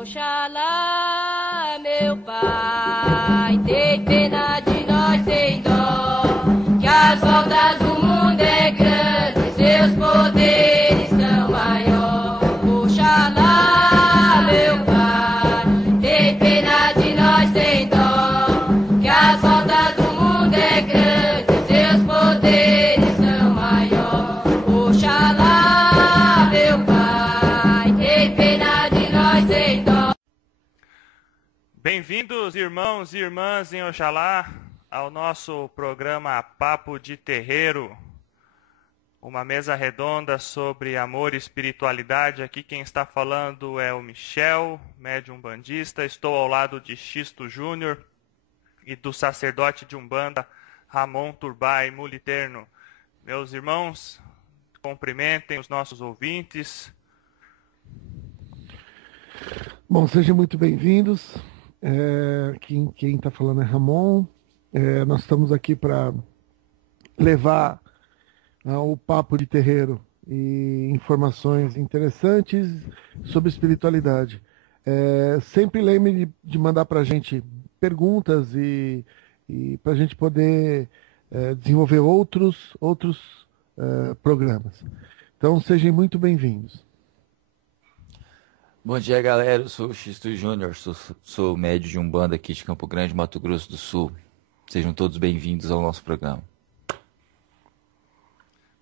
Oxalá, meu Pai, tem pena de nós sem dó, que as voltas do mundo é grande, seus poderes são maior. Oxalá, meu Pai, tem pena de nós sem dó, que as voltas do mundo é grande, seus poderes são maior. Oxalá, meu Pai, tem pena de nós sem dó. Bem-vindos, irmãos e irmãs em Oxalá, ao nosso programa Papo de Terreiro, uma mesa redonda sobre amor e espiritualidade. Aqui quem está falando é o Michel, médium bandista. Estou ao lado de Xisto Júnior e do sacerdote de Umbanda, Ramon Turbay Muliterno. Meus irmãos, cumprimentem os nossos ouvintes. Bom, sejam muito bem-vindos. Quem está falando é Ramon. Nós estamos aqui para levar o papo de terreiro e informações interessantes sobre espiritualidade. Sempre lembre de mandar para a gente perguntas e para a gente poder desenvolver outros programas. Então, sejam muito bem-vindos. Bom dia, galera. Eu sou o Xisto Júnior, sou médium de Umbanda aqui de Campo Grande, Mato Grosso do Sul. Sejam todos bem-vindos ao nosso programa.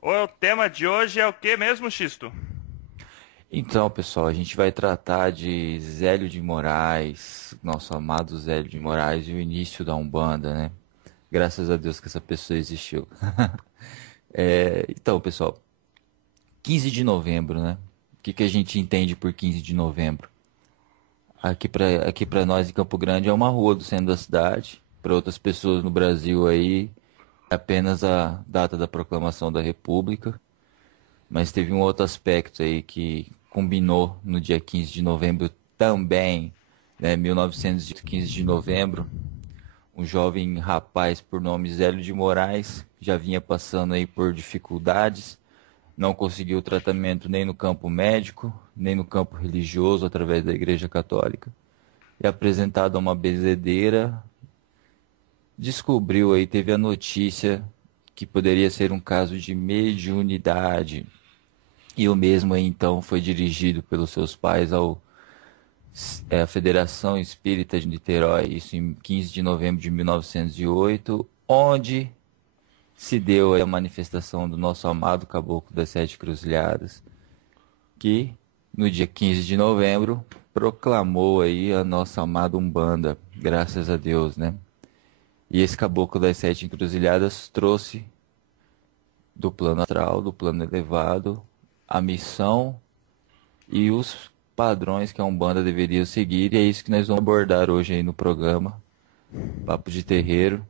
O tema de hoje é o que mesmo, Xisto? Então, pessoal, a gente vai tratar de Zélio de Moraes, nosso amado Zélio de Moraes, e o início da Umbanda, né? Graças a Deus que essa pessoa existiu. Então, pessoal, 15 de novembro, né? O que a gente entende por 15 de novembro? Aqui para nós em Campo Grande é uma rua do centro da cidade. Para outras pessoas no Brasil aí é apenas a data da proclamação da República. Mas teve um outro aspecto aí que combinou no dia 15 de novembro também, né? 1915 de novembro. Um jovem rapaz por nome Zélio de Moraes já vinha passando aí por dificuldades. Não conseguiu tratamento nem no campo médico, nem no campo religioso, através da Igreja Católica. E apresentado a uma benzedeira, descobriu aí, teve a notícia que poderia ser um caso de mediunidade. E o mesmo aí, então, foi dirigido pelos seus pais à Federação Espírita de Niterói, isso em 15 de novembro de 1908, onde se deu a manifestação do nosso amado Caboclo das Sete Cruzilhadas, que no dia 15 de novembro proclamou aí a nossa amada Umbanda, graças a Deus, né? E esse Caboclo das Sete Encruzilhadas trouxe do plano astral, do plano elevado, a missão e os padrões que a Umbanda deveria seguir, e é isso que nós vamos abordar hoje aí no programa Papo de Terreiro.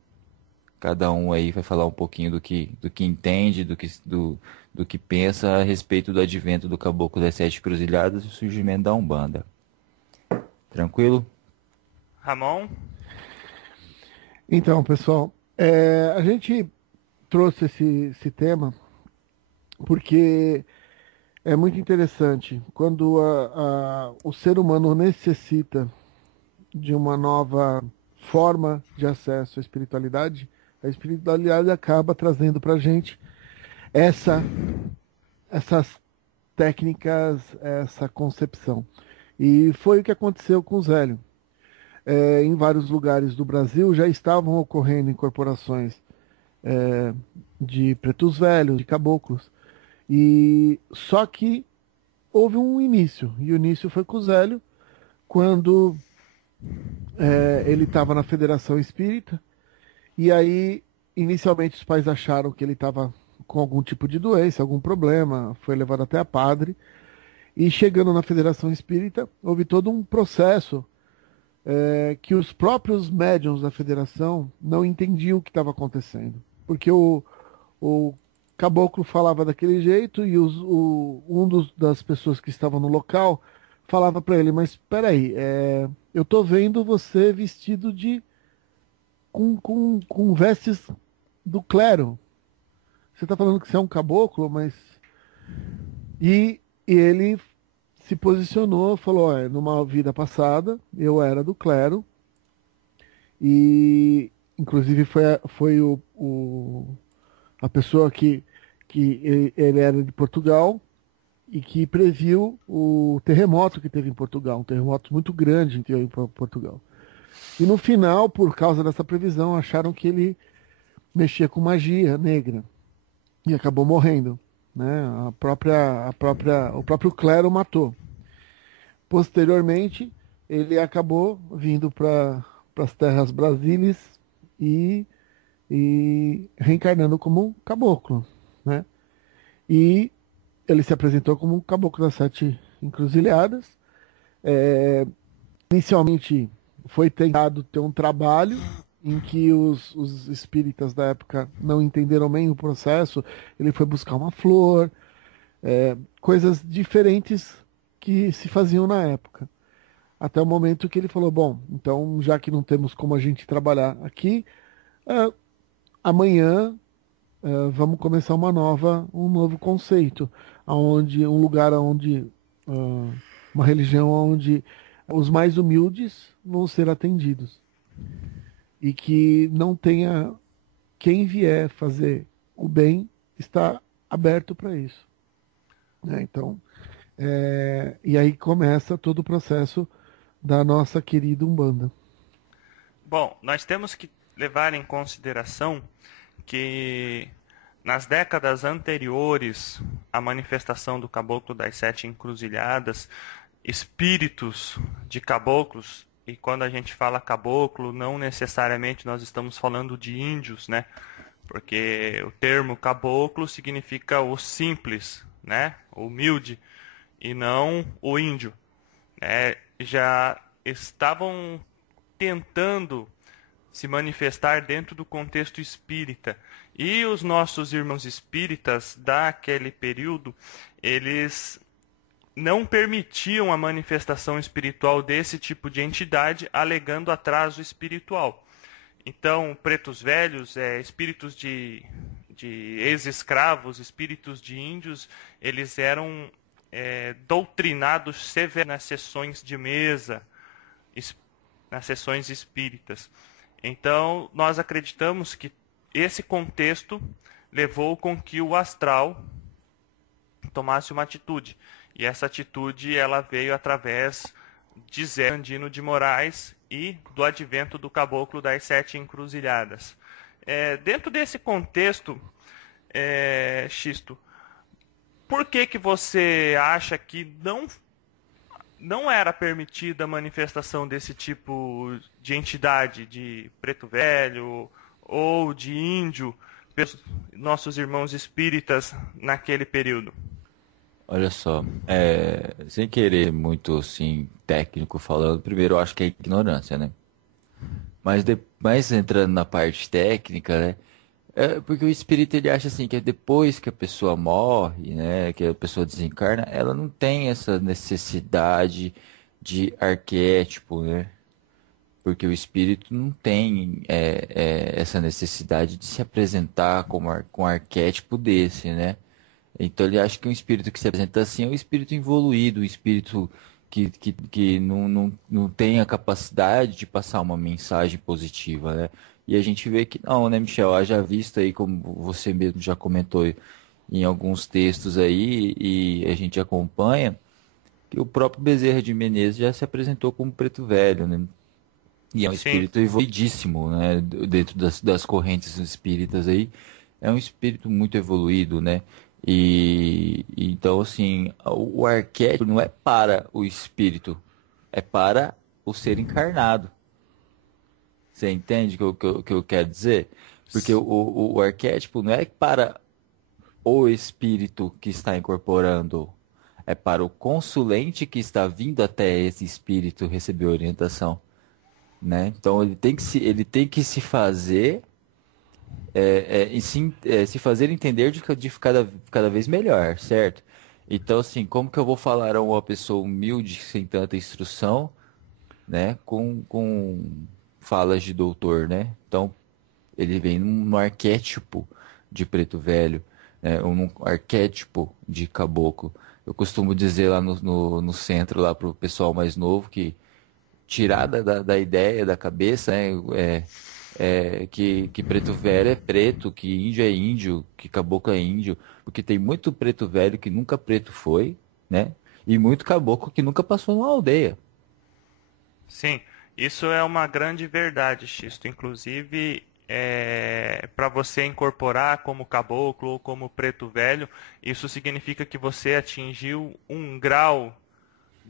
Cada um aí vai falar um pouquinho do que entende, do que pensa a respeito do advento do Caboclo das Sete Cruzilhadas e o surgimento da Umbanda. Tranquilo? Ramon? Então, pessoal, a gente trouxe esse tema porque é muito interessante. Quando o ser humano necessita de uma nova forma de acesso à espiritualidade, a espiritualidade acaba trazendo para a gente essas técnicas, essa concepção. E foi o que aconteceu com o Zélio. Em vários lugares do Brasil já estavam ocorrendo incorporações de pretos velhos, de caboclos. E só que houve um início, e o início foi com o Zélio, quando ele estava na Federação Espírita. E aí, inicialmente, os pais acharam que ele estava com algum tipo de doença, algum problema, foi levado até a padre. E chegando na Federação Espírita, houve todo um processo que os próprios médiuns da Federação não entendiam o que estava acontecendo. Porque o caboclo falava daquele jeito e das pessoas que estavam no local falava para ele, mas espera aí, eu tô vendo você vestido com vestes do clero. Você está falando que você é um caboclo, mas... E ele se posicionou, falou, olha, numa vida passada, eu era do clero, e inclusive foi a pessoa que ele era de Portugal e que previu o terremoto que teve em Portugal, um terremoto muito grande em Portugal. E no final, por causa dessa previsão, acharam que ele mexia com magia negra e acabou morrendo, né? O próprio clero o matou. Posteriormente, ele acabou vindo para as terras brasílias e, e reencarnando como um caboclo, né? E ele se apresentou como um caboclo das 7 encruzilhadas. Inicialmente foi tentado ter um trabalho em que os espíritas da época não entenderam bem o processo. Ele foi buscar uma flor, coisas diferentes que se faziam na época. Até o momento que ele falou, bom, então já que não temos como a gente trabalhar aqui, amanhã vamos começar um novo conceito, um lugar onde uma religião onde os mais humildes vão ser atendidos e que não tenha quem vier fazer o bem está aberto para isso, né? Então, e aí começa todo o processo da nossa querida Umbanda. Bom, nós temos que levar em consideração que nas décadas anteriores à manifestação do Caboclo das 7 Encruzilhadas, espíritos de caboclos, e quando a gente fala caboclo, não necessariamente nós estamos falando de índios, né? Porque o termo caboclo significa o simples, né? O humilde, e não o índio, né? Já estavam tentando se manifestar dentro do contexto espírita. E os nossos irmãos espíritas daquele período, eles não permitiam a manifestação espiritual desse tipo de entidade, alegando atraso espiritual. Então, pretos velhos, espíritos de ex-escravos, espíritos de índios, eles eram doutrinados severamente nas sessões de mesa, nas sessões espíritas. Então, nós acreditamos que esse contexto levou com que o astral tomasse uma atitude. E essa atitude ela veio através de Zé Andino de Moraes e do advento do Caboclo das 7 Encruzilhadas. Dentro desse contexto, Xisto, por que você acha que não era permitida a manifestação desse tipo de entidade, de preto velho ou de índio, pelos nossos irmãos espíritas naquele período? Olha só, sem querer muito assim, técnico falando, primeiro eu acho que é ignorância, né? Mas entrando na parte técnica, né? Porque o espírito ele acha assim que depois que a pessoa morre, né, que a pessoa desencarna, ela não tem essa necessidade de arquétipo, né? Porque o espírito não tem essa necessidade de se apresentar com um arquétipo desse, né? Então ele acha que um espírito que se apresenta assim é um espírito evoluído, um espírito que não tem a capacidade de passar uma mensagem positiva, né? E a gente vê que não, né, Michel? Haja visto aí, como você mesmo já comentou em alguns textos aí, e a gente acompanha, que o próprio Bezerra de Menezes já se apresentou como preto velho, né? E é um espírito evoluidíssimo, né? Dentro das correntes espíritas aí, é um espírito muito evoluído, né? E então, assim, o arquétipo não é para o espírito, é para o ser encarnado. Você entende o que eu quero dizer? Porque o arquétipo não é para o espírito que está incorporando, é para o consulente que está vindo até esse espírito receber orientação, né? Então ele tem que se fazer se fazer entender de cada vez melhor, certo? Então, assim, como que eu vou falar a uma pessoa humilde, sem tanta instrução, né, com falas de doutor, né? Então, ele vem num arquétipo de preto velho, né, um arquétipo de caboclo. Eu costumo dizer lá no centro, lá pro pessoal mais novo, que tirar da ideia, da cabeça, né, que preto velho é preto, que índio é índio, que caboclo é índio, porque tem muito preto velho que nunca preto foi, né? E muito caboclo que nunca passou numa aldeia. Sim, isso é uma grande verdade, Xisto. Inclusive, para você incorporar como caboclo ou como preto velho, isso significa que você atingiu um grau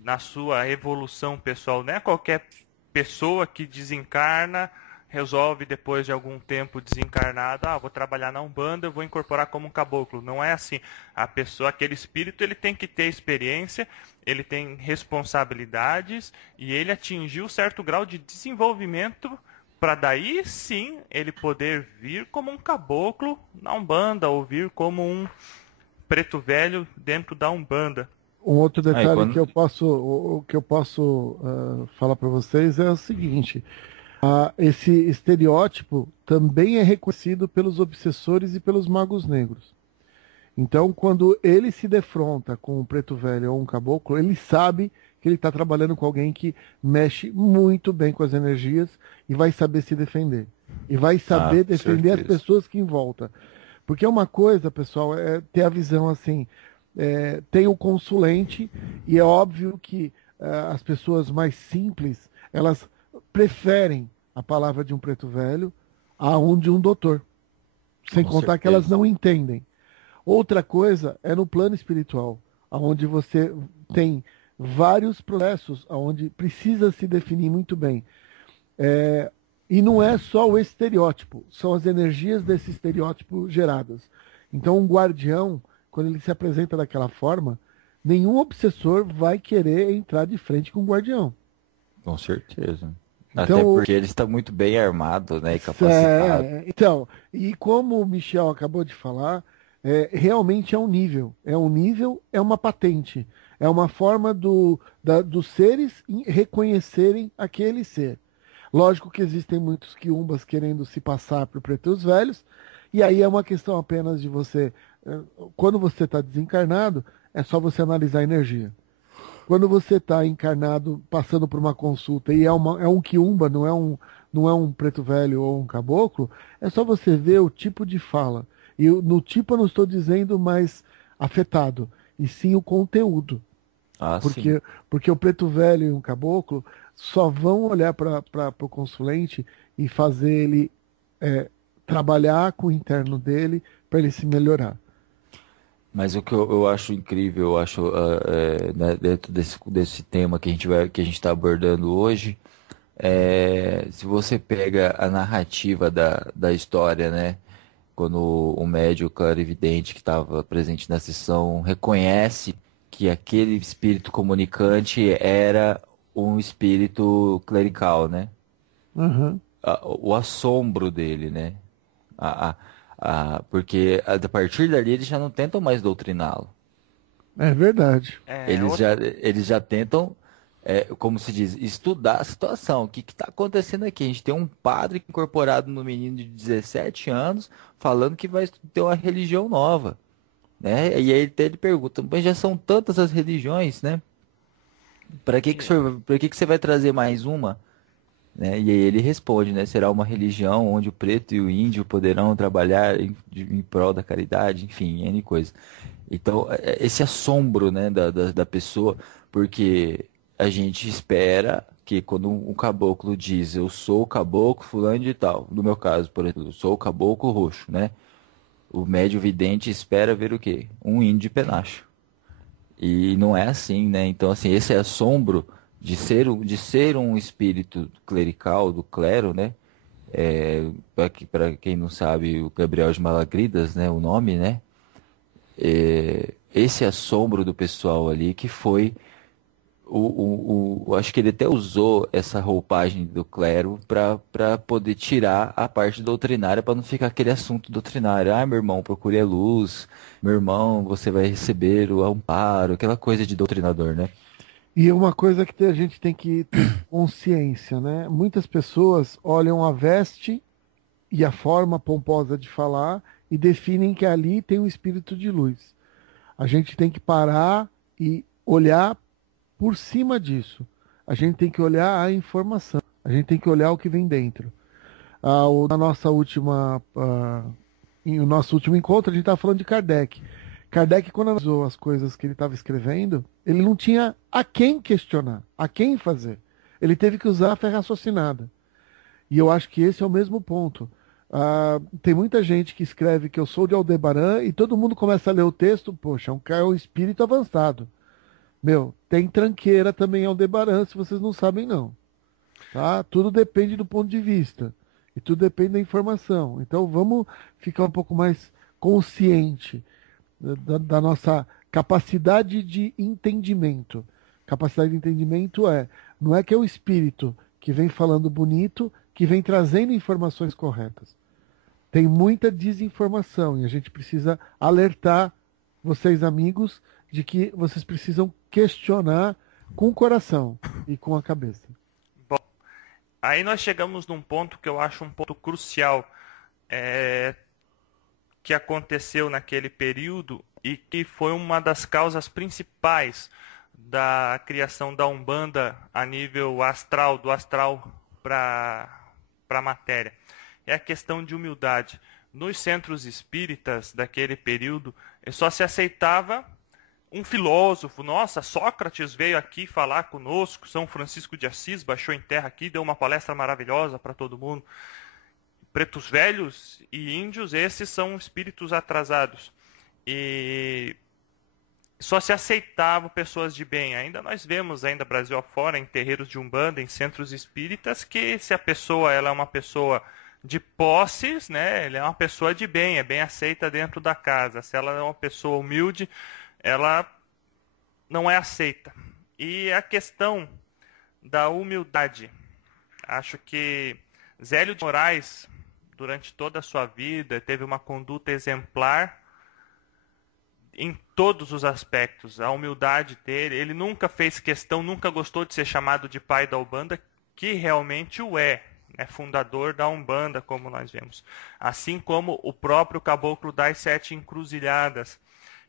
na sua evolução pessoal. Não é qualquer pessoa que desencarna, resolve depois de algum tempo desencarnado, vou trabalhar na Umbanda, eu vou incorporar como um caboclo. Não é assim. A pessoa, aquele espírito, ele tem que ter experiência, ele tem responsabilidades e ele atingiu certo grau de desenvolvimento para daí sim ele poder vir como um caboclo na Umbanda ou vir como um preto velho dentro da Umbanda. Um outro Aí detalhe quando. que eu posso falar para vocês é o seguinte: esse estereótipo também é reconhecido pelos obsessores e pelos magos negros. Então, quando ele se defronta com um preto velho ou um caboclo, ele sabe que ele está trabalhando com alguém que mexe muito bem com as energias e vai saber se defender. E vai saber Com defender as certeza. pessoas que em volta. Porque uma coisa, pessoal, é ter a visão assim, tem o consulente, e é óbvio que as pessoas mais simples, elas preferem a palavra de um preto velho a um de um doutor. Sem Com contar que elas certeza. não entendem. Outra coisa é no plano espiritual, onde você tem vários processos, onde precisa se definir muito bem. E não é só o estereótipo, são as energias desse estereótipo geradas. Então, um guardião, quando ele se apresenta daquela forma, nenhum obsessor vai querer entrar de frente com o guardião. Com certeza. Até Então, porque ele está muito bem armado, né, e capacitado. então, e como o Michel acabou de falar, realmente é um nível, é uma patente, é uma forma dos seres reconhecerem aquele ser. Lógico que existem muitos quiumbas querendo se passar por pretos velhos, e aí é uma questão apenas de você, quando você está desencarnado, é só você analisar a energia. Quando você está encarnado, passando por uma consulta e é um quiumba, não é um preto velho ou um caboclo, é só você ver o tipo de fala. E no tipo eu não estou dizendo mais afetado, e sim o conteúdo. Ah, sim. Porque o preto velho e um caboclo só vão olhar para o consulente e fazer ele trabalhar com o interno dele para ele se melhorar. Mas o que eu acho incrível, eu acho, né, dentro desse tema que a gente está abordando hoje, se você pega a narrativa da história, né, quando o médium clarividente que estava presente na sessão reconhece que aquele espírito comunicante era um espírito clerical, né? Uhum. O assombro dele, né? A, a, porque a partir dali eles já não tentam mais doutriná-lo. É verdade. É, Eles já tentam, como se diz, estudar a situação. O que está acontecendo aqui? A gente tem um padre incorporado no menino de 17 anos falando que vai ter uma religião nova, né? E aí ele pergunta, mas já são tantas as religiões, né? Para que você vai trazer mais uma? Né? E aí ele responde, né? Será uma religião onde o preto e o índio poderão trabalhar em prol da caridade, enfim, N coisas. Então, esse assombro, né, da pessoa, porque a gente espera que quando um caboclo diz eu sou o caboclo fulano de tal, no meu caso, por exemplo, eu sou o caboclo roxo, né? O médio vidente espera ver o quê? Um índio de penacho. E não é assim, né? Então, assim, esse assombro de ser um espírito clerical, do clero, né? Para quem não sabe, o Gabriel de Malagridas, né? O nome, né? Esse assombro do pessoal ali que foi acho que ele até usou essa roupagem do clero para poder tirar a parte doutrinária, para não ficar aquele assunto doutrinário. Ah, meu irmão, procure a luz. Meu irmão, você vai receber o amparo, aquela coisa de doutrinador, né? E uma coisa que a gente tem que ter consciência, né? Muitas pessoas olham a veste e a forma pomposa de falar e definem que ali tem um espírito de luz. A gente tem que parar e olhar por cima disso. A gente tem que olhar a informação, a gente tem que olhar o que vem dentro. Na nossa última, no nosso último encontro, a gente estava falando de Kardec. Kardec, quando analisou as coisas que ele estava escrevendo, ele não tinha a quem questionar, a quem fazer. Ele teve que usar a fé raciocinada. E eu acho que esse é o mesmo ponto. Tem muita gente que escreve que eu sou de Aldebaran e todo mundo começa a ler o texto, poxa, é um espírito avançado. Meu, tem tranqueira também em Aldebaran, se vocês não sabem não. Tá? Tudo depende do ponto de vista. E tudo depende da informação. Então vamos ficar um pouco mais consciente da nossa capacidade de entendimento. Capacidade de entendimento não é que é o espírito que vem falando bonito, que vem trazendo informações corretas. Tem muita desinformação e a gente precisa alertar vocês, amigos, de que vocês precisam questionar com o coração e com a cabeça. Bom, aí nós chegamos num ponto que eu acho um ponto crucial, que aconteceu naquele período e que foi uma das causas principais da criação da Umbanda a nível astral, do astral para a matéria. É a questão de humildade. Nos centros espíritas daquele período, só se aceitava um filósofo. Nossa, Sócrates veio aqui falar conosco, São Francisco de Assis baixou em terra aqui, deu uma palestra maravilhosa para todo mundo. Pretos velhos e índios, esses são espíritos atrasados. E só se aceitavam pessoas de bem. Ainda nós vemos, ainda Brasil afora, em terreiros de Umbanda, em centros espíritas, que se a pessoa ela é uma pessoa de posses, né, ela é uma pessoa de bem, é bem aceita dentro da casa. Se ela é uma pessoa humilde, ela não é aceita. E a questão da humildade. Acho que Zélio de Moraes, durante toda a sua vida, teve uma conduta exemplar em todos os aspectos. A humildade dele, ele nunca fez questão, nunca gostou de ser chamado de pai da Umbanda, que realmente o é fundador da Umbanda, como nós vemos. Assim como o próprio Caboclo das Sete Encruzilhadas,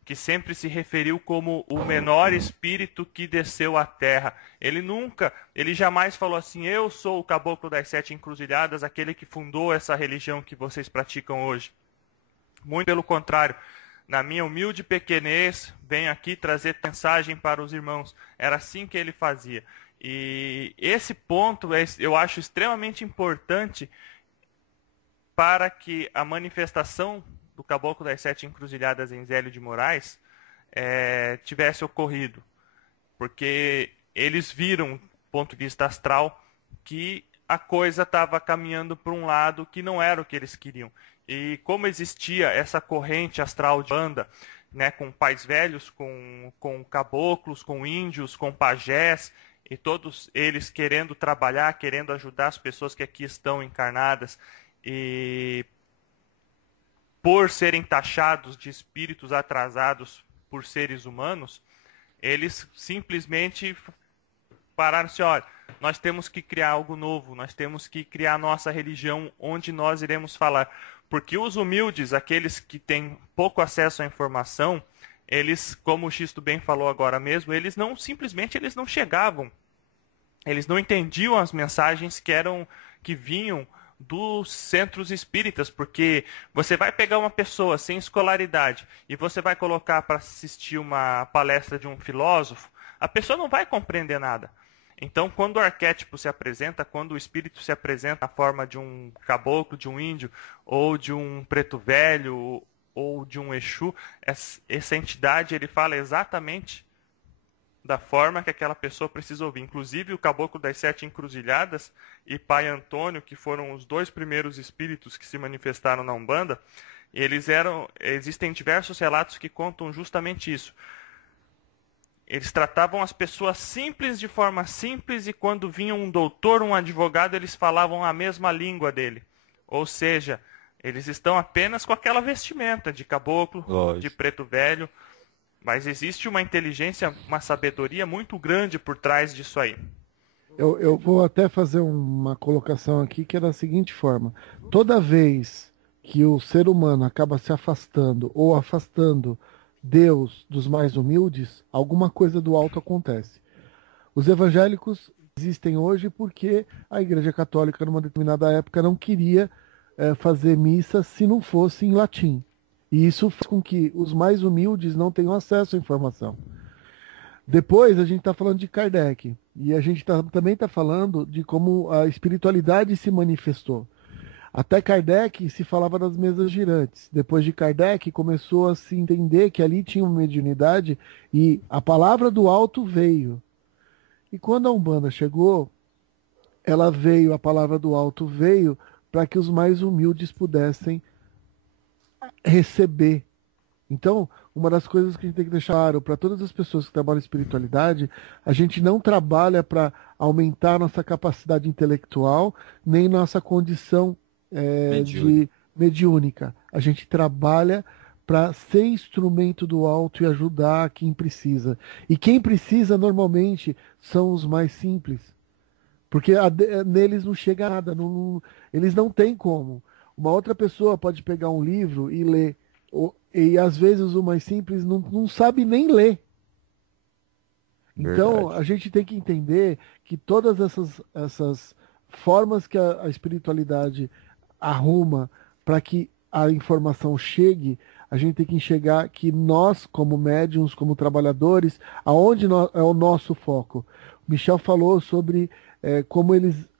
que sempre se referiu como o menor espírito que desceu à Terra. Ele jamais falou assim, eu sou o Caboclo das Sete Encruzilhadas, aquele que fundou essa religião que vocês praticam hoje. Muito pelo contrário, na minha humilde pequenez, venho aqui trazer mensagem para os irmãos. Era assim que ele fazia. E esse ponto eu acho extremamente importante para que a manifestação do Caboclo das Sete Encruzilhadas em Zélio de Moraes tivesse ocorrido. Porque eles viram, do ponto de vista astral, que a coisa estava caminhando para um lado que não era o que eles queriam. E como existia essa corrente astral de banda, né, com pais velhos, com caboclos, com índios, com pajés, e todos eles querendo trabalhar, querendo ajudar as pessoas que aqui estão encarnadas, e por serem taxados de espíritos atrasados por seres humanos, eles simplesmente pararam assim, olha, nós temos que criar algo novo, nós temos que criar a nossa religião onde nós iremos falar. Porque os humildes, aqueles que têm pouco acesso à informação, eles, como o Xisto bem falou agora mesmo, eles não chegavam. Eles não entendiam as mensagens que vinham dos centros espíritas, porque você vai pegar uma pessoa sem escolaridade e você vai colocar para assistir uma palestra de um filósofo, a pessoa não vai compreender nada. Então, quando o arquétipo se apresenta, quando o espírito se apresenta na forma de um caboclo, de um índio, ou de um preto velho, ou de um Exu, essa entidade ele fala exatamente da forma que aquela pessoa precisa ouvir. Inclusive, o Caboclo das Sete Encruzilhadas e Pai Antônio, que foram os dois primeiros espíritos que se manifestaram na Umbanda, existem diversos relatos que contam justamente isso. Eles tratavam as pessoas simples de forma simples e quando vinha um doutor, um advogado, eles falavam a mesma língua dele. Ou seja, eles estão apenas com aquela vestimenta de caboclo, de preto velho, mas existe uma inteligência, uma sabedoria muito grande por trás disso aí. Eu vou até fazer uma colocação aqui que é da seguinte forma. Toda vez que o ser humano acaba se afastando ou afastando Deus dos mais humildes, alguma coisa do alto acontece. Os evangélicos existem hoje porque a Igreja Católica, numa determinada época, não queria fazer missa se não fosse em latim. E isso faz com que os mais humildes não tenham acesso à informação. Depois a gente está falando de Kardec. E a gente também está falando de como a espiritualidade se manifestou. Até Kardec se falava das mesas girantes. Depois de Kardec começou a se entender que ali tinha uma mediunidade e a palavra do alto veio. E quando a Umbanda chegou, ela veio, a palavra do alto veio para que os mais humildes pudessem receber. Então, uma das coisas que a gente tem que deixar claro para todas as pessoas que trabalham em espiritualidade, a gente não trabalha para aumentar nossa capacidade intelectual, nem nossa condição mediúnica. A gente trabalha para ser instrumento do alto e ajudar quem precisa. E quem precisa, normalmente, são os mais simples. Porque neles não chega nada. Eles não têm como. Uma outra pessoa pode pegar um livro e ler. E às vezes o mais simples não sabe nem ler. Então, a gente tem que entender que todas essas formas que a espiritualidade arruma para que a informação chegue, a gente tem que enxergar que nós, como médiums, como trabalhadores, aonde é o nosso foco. O Michel falou sobre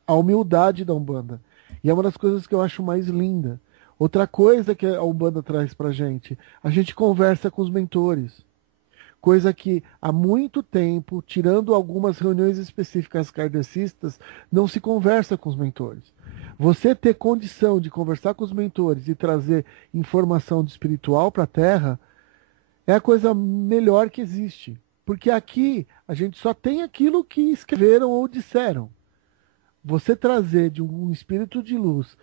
a humildade da Umbanda. E é uma das coisas que eu acho mais linda. Outra coisa que a Umbanda traz pra gente, a gente conversa com os mentores. Coisa que há muito tempo, tirando algumas reuniões específicas kardecistas, não se conversa com os mentores. Você ter condição de conversar com os mentores e trazer informação de espiritual para a Terra é a coisa melhor que existe. Porque aqui a gente só tem aquilo que escreveram ou disseram. Você trazer de um espírito de luz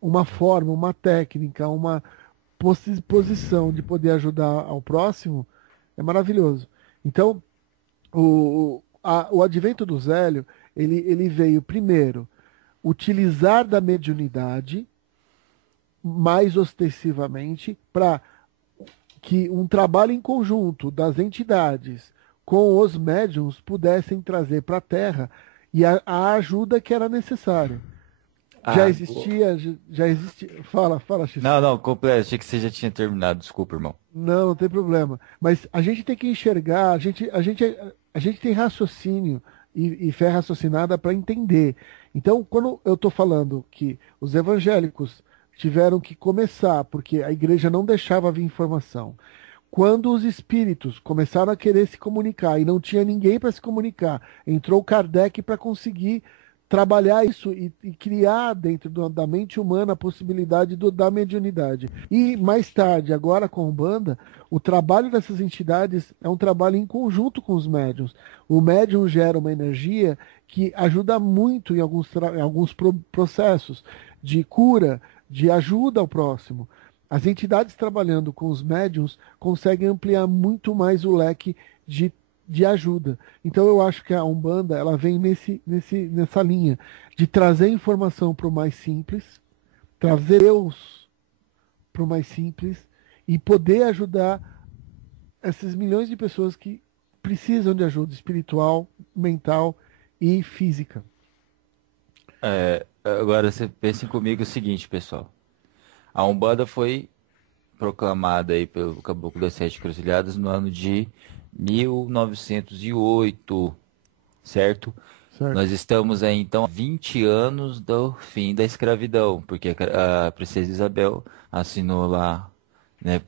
uma forma, uma técnica, uma posição de poder ajudar ao próximo é maravilhoso. Então, o advento do Zélio, ele veio primeiro utilizar da mediunidade mais ostensivamente para que um trabalho em conjunto das entidades com os médiuns pudessem trazer para a Terra e a ajuda que era necessária. Já existia. Fala, X. Não, completo. Achei que você já tinha terminado. Desculpa, irmão. Não tem problema. Mas a gente tem que enxergar, a gente tem raciocínio e fé raciocinada para entender. Então, quando eu estou falando que os evangélicos tiveram que começar, porque a igreja não deixava vir informação. Quando os espíritos começaram a querer se comunicar e não tinha ninguém para se comunicar, entrou Kardec para conseguir trabalhar isso e criar dentro da mente humana a possibilidade da mediunidade. E mais tarde, agora com a Umbanda, o trabalho dessas entidades é um trabalho em conjunto com os médiuns. O médium gera uma energia que ajuda muito em alguns processos de cura, de ajuda ao próximo. As entidades trabalhando com os médiuns conseguem ampliar muito mais o leque de ajuda. Então eu acho que a Umbanda ela vem nessa linha de trazer informação para o mais simples, trazer Deus para o mais simples e poder ajudar essas milhões de pessoas que precisam de ajuda espiritual, mental e física. Agora você pensem comigo o seguinte, pessoal. A Umbanda foi proclamada aí pelo Caboclo das Sete Cruzilhadas no ano de 1908, certo? Nós estamos aí, então, há 20 anos do fim da escravidão, porque a princesa Isabel assinou lá, né,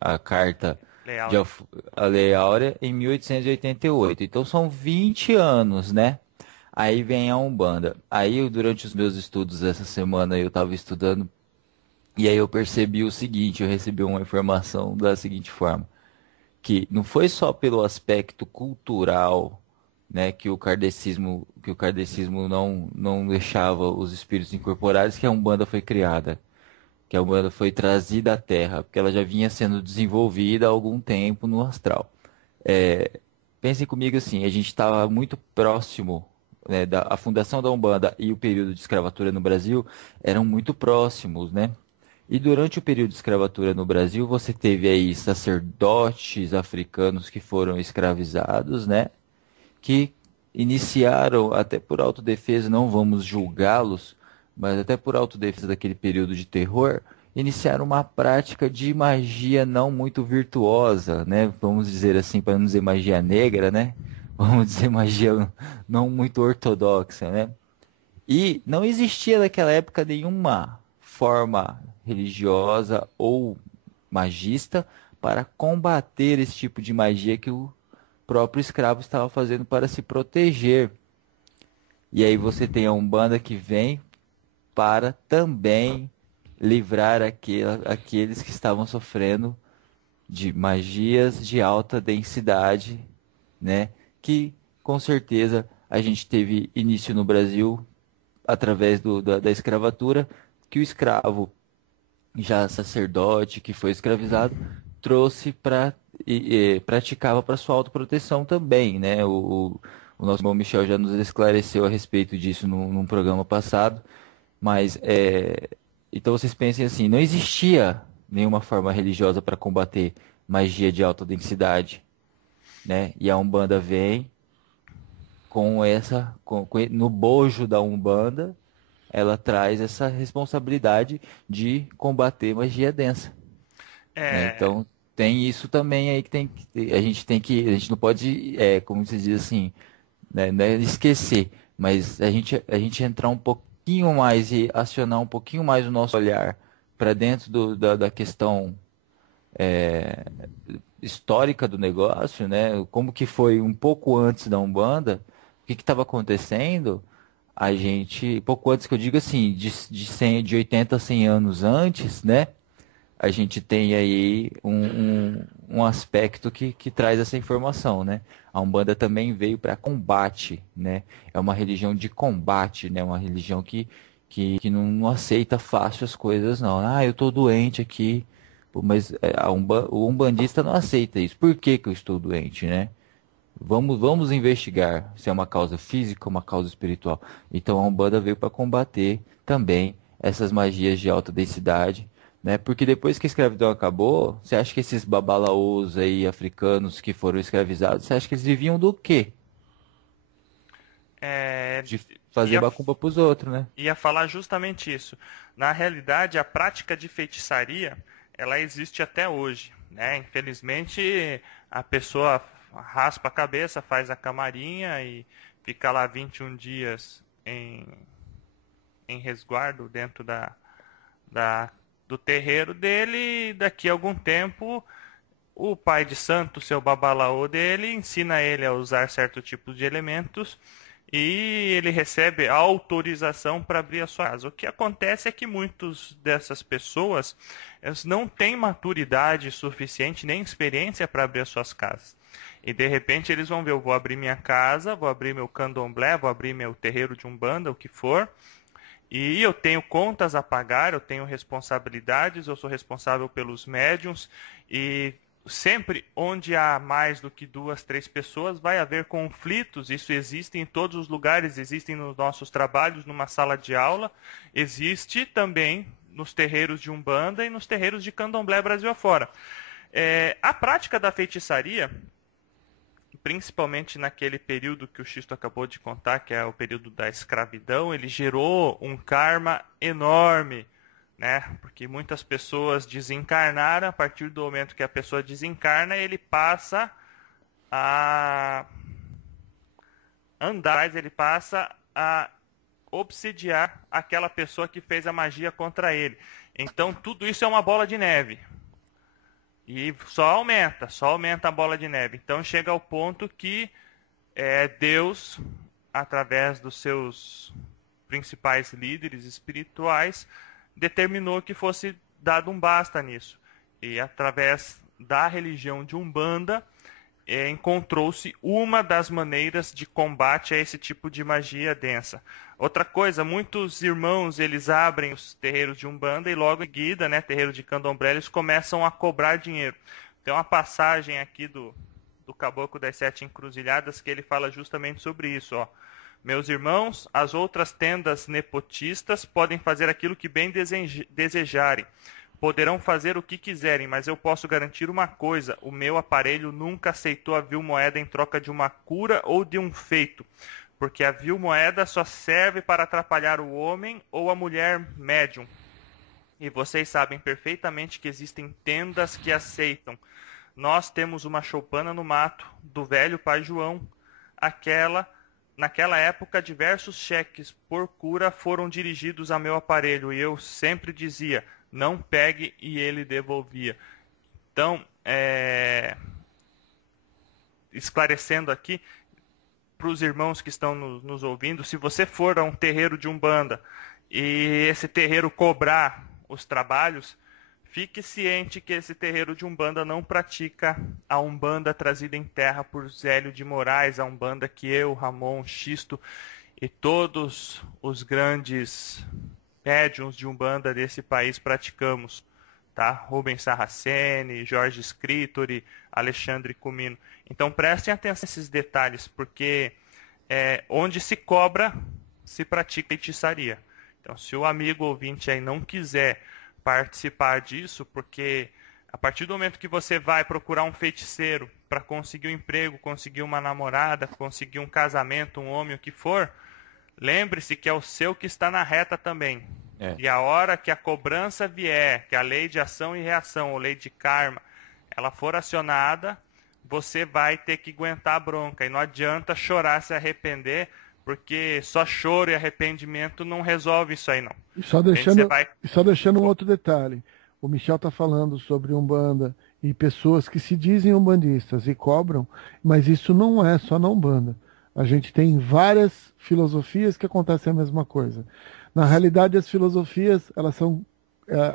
a carta a Lei Áurea em 1888. Então, são 20 anos, né? Aí vem a Umbanda. Aí, durante os meus estudos essa semana, eu estava estudando e aí eu percebi o seguinte, eu recebi uma informação da seguinte forma, que não foi só pelo aspecto cultural, né, que o kardecismo não deixava os espíritos incorporados, que a Umbanda foi criada, que a Umbanda foi trazida à Terra, porque ela já vinha sendo desenvolvida há algum tempo no astral. Pensem comigo assim, a gente estava muito próximo, né, a fundação da Umbanda e o período de escravatura no Brasil eram muito próximos, né? E durante o período de escravatura no Brasil, você teve aí sacerdotes africanos que foram escravizados, né? Que iniciaram, até por autodefesa, não vamos julgá-los, mas até por autodefesa daquele período de terror, iniciaram uma prática de magia não muito virtuosa, né? Vamos dizer assim, para não dizer magia negra, né? Vamos dizer magia não muito ortodoxa, né? E não existia naquela época nenhuma forma religiosa ou magista para combater esse tipo de magia que o próprio escravo estava fazendo para se proteger. E aí você tem a Umbanda que vem para também livrar aqueles que estavam sofrendo de magias de alta densidade, né? Que com certeza a gente teve início no Brasil através da escravatura, que o escravo, já sacerdote, que foi escravizado, trouxe para e praticava para sua autoproteção também, né? O nosso irmão Michel já nos esclareceu a respeito disso num programa passado, mas então vocês pensem assim, não existia nenhuma forma religiosa para combater magia de alta densidade, né? E a Umbanda vem no bojo da Umbanda, ela traz essa responsabilidade de combater magia densa, né? É, Então tem isso também aí a gente não pode, como se diz assim, né, não é esquecer, mas a gente entrar um pouquinho mais e acionar um pouquinho mais o nosso olhar para dentro da questão histórica do negócio, né? Como que foi um pouco antes da Umbanda, o que estava acontecendo, a gente, pouco antes que eu digo assim, de 80 a 100 anos antes, né? A gente tem aí um aspecto que traz essa informação, né? A Umbanda também veio para combate, né? É uma religião de combate, né? Uma religião que não aceita fácil as coisas, não. Ah, eu tô doente aqui, pô, mas o umbandista não aceita isso. Por que que eu estou doente, né? Vamos investigar se é uma causa física ou uma causa espiritual. Então a Umbanda veio para combater também essas magias de alta densidade, né? Porque depois que a escravidão acabou, você acha que esses babalaôs aí africanos que foram escravizados, você acha que eles viviam do quê? é, De fazer ia, macumba pros outros, né? ia falar justamente isso. Na realidade, a prática de feitiçaria, ela existe até hoje, né? Infelizmente, a pessoa raspa a cabeça, faz a camarinha e fica lá 21 dias em resguardo dentro do terreiro dele. E daqui a algum tempo, o pai de santo, seu babalaô dele, ensina ele a usar certo tipo de elementos e ele recebe autorização para abrir a sua casa. O que acontece é que muitas dessas pessoas, elas não têm maturidade suficiente nem experiência para abrir as suas casas. E de repente eles vão ver, eu vou abrir minha casa, vou abrir meu candomblé, vou abrir meu terreiro de umbanda, o que for, e eu tenho contas a pagar, eu tenho responsabilidades, eu sou responsável pelos médiuns, e sempre onde há mais do que 2, 3 pessoas, vai haver conflitos. Isso existe em todos os lugares, existem nos nossos trabalhos, numa sala de aula, existe também nos terreiros de umbanda e nos terreiros de candomblé Brasil afora. A prática da feitiçaria, principalmente naquele período que o Xisto acabou de contar, que é o período da escravidão, ele gerou um karma enorme, né? Porque muitas pessoas desencarnaram. A partir do momento que a pessoa desencarna, ele passa a andar, ele passa a obsidiar aquela pessoa que fez a magia contra ele. Então tudo isso é uma bola de neve. E só aumenta a bola de neve. Então chega ao ponto que Deus, através dos seus principais líderes espirituais, determinou que fosse dado um basta nisso. E através da religião de Umbanda, encontrou-se uma das maneiras de combate a esse tipo de magia densa. Outra coisa, muitos irmãos, eles abrem os terreiros de Umbanda e logo em seguida, né, terreiro de Candomblé, eles começam a cobrar dinheiro. Tem uma passagem aqui do Caboclo das Sete Encruzilhadas que ele fala justamente sobre isso, ó. Meus irmãos, as outras tendas nepotistas podem fazer aquilo que bem desejarem. poderão fazer o que quiserem, mas eu posso garantir uma coisa: o meu aparelho nunca aceitou a vil moeda em troca de uma cura ou de um feito, porque a vil moeda só serve para atrapalhar o homem ou a mulher médium. E vocês sabem perfeitamente que existem tendas que aceitam. Nós temos uma choupana no mato do velho pai João. Naquela época, diversos cheques por cura foram dirigidos a meu aparelho e eu sempre dizia: não pegue, e ele devolvia. Então, esclarecendo aqui para os irmãos que estão nos ouvindo, se você for a um terreiro de Umbanda e esse terreiro cobrar os trabalhos, fique ciente que esse terreiro de Umbanda não pratica a Umbanda trazida em terra por Zélio de Moraes, a Umbanda que eu, Ramon, Xisto e todos os grandes médiuns de Umbanda desse país praticamos, tá? Rubens Sarraceni, Jorge Scritori, Alexandre Comino. Então prestem atenção a esses detalhes, porque onde se cobra, se pratica feitiçaria. Então, se o amigo ouvinte aí não quiser participar disso, porque a partir do momento que você vai procurar um feiticeiro para conseguir um emprego, conseguir uma namorada, conseguir um casamento, um homem, o que for, lembre-se que é o seu que está na reta também. E a hora que a cobrança vier, que a lei de ação e reação, ou lei de karma, ela for acionada, você vai ter que aguentar a bronca. E não adianta chorar, se arrepender, porque só choro e arrependimento não resolve isso aí, não. E só deixando um outro detalhe. O Michel está falando sobre Umbanda e pessoas que se dizem umbandistas e cobram, mas isso não é só na Umbanda. A gente tem várias filosofias que acontecem a mesma coisa. Na realidade, as filosofias elas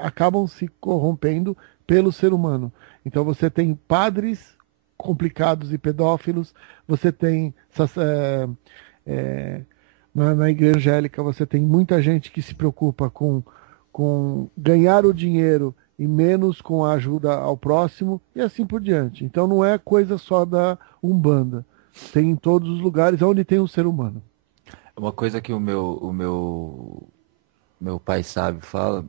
acabam se corrompendo pelo ser humano. Então você tem padres complicados e pedófilos, você tem na igreja evangélica você tem muita gente que se preocupa com ganhar o dinheiro e menos com a ajuda ao próximo e assim por diante. Então não é coisa só da Umbanda. Tem em todos os lugares onde tem um ser humano. Uma coisa que o meu pai sábio fala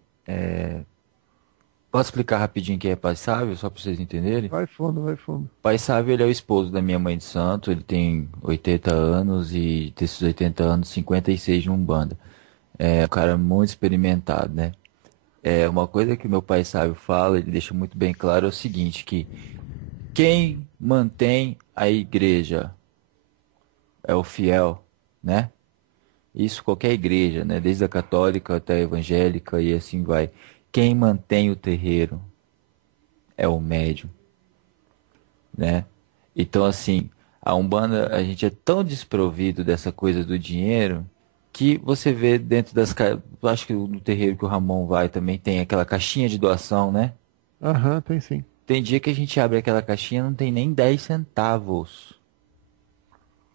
Posso explicar rapidinho quem é Pai Sábio, só para vocês entenderem? Vai fundo, vai fundo. Pai Sábio, ele é o esposo da minha mãe de santo, ele tem 80 anos e desses 80 anos, 56 de Umbanda. É um cara muito experimentado, né? Uma coisa que meu Pai Sábio fala, ele deixa muito bem claro, é o seguinte, que quem mantém a igreja é o fiel, né? Isso qualquer igreja, né? Desde a católica até a evangélica e assim vai. Quem mantém o terreiro é o médium, né? Então, assim, a Umbanda, a gente é tão desprovido dessa coisa do dinheiro que você vê dentro das... Acho que no terreiro que o Ramon vai também tem aquela caixinha de doação, né? Aham, tem sim. Tem dia que a gente abre aquela caixinha e não tem nem 10 centavos,